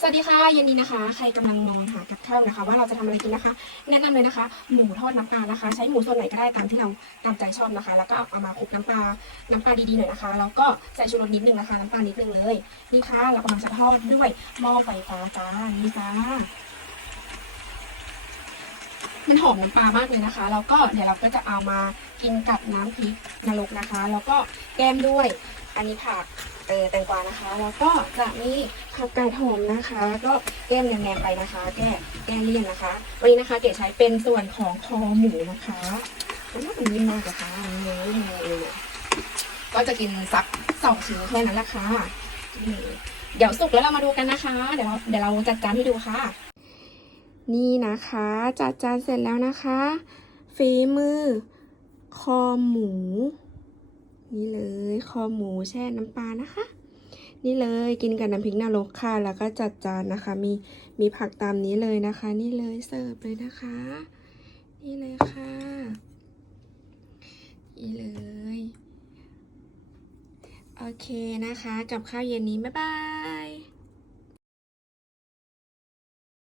สวัสดีค่ะเย็นนี้นะคะ ใครกำลังมองหากับข้าวนะคะ ว่าเราจะทำอะไรกินนะคะ แนะนำเลยนะคะ หมูทอดน้ำปลานะคะ ใช้หมูส่วนไหนก็ได้ตามที่เราตามใจชอบนะคะ แล้วก็เอามาคลุกน้ำปลาน้ำปลาดีๆหน่อยนะคะแล้วก็ใส่ชูรสนิดนึงนะคะ น้ำปลานิดนึงเลยนี่ค่ะเรากำลังจะทอดด้วยหม้อไฟฟ้าจ้านี่จ้ามันหอมน้ำปลามากเลยนะคะ แล้วก็เดี๋ยวเราก็จะเอามากินกับน้ำพริกนรกนะคะ แล้วก็แก้มด้วย อันนี้ผักเออแตงกวานะคะ แล้วก็จะมีผักกาดหอมนะคะ ก็แก้มแนมๆไปนะคะ แก้แก้เลี่ยนนะคะ วันนี้นะคะเก๋ใช้เป็นส่วนของคอหมูนะคะมันน่าจะนิ่มมากนะคะเนี่เลยก็จะกินสักสองชิ้นแค่นั้นแหละค่ะเดี๋ยวสุกแล้วเรามาดูกันนะคะ เดี๋ยวเราเดี๋ยวเราจัดจานให้ดูค่ะ นี่นะคะ จัดจานเสร็จแล้วนะคะ ฝีมือ คอหมู นี่เลยคอหมูแช่น้ำปลานะคะ นี่เลยกินกับน้ำพริกนรกค่ะ แล้วก็จัดจานนะคะ มีมีผักตามนี้เลยนะคะ นี่เลยเสิร์ฟเลยนะคะ นี่เลยค่ะนี่เลย โอเคนะคะ กับข้าวเย็นนี้บ๊ายบาย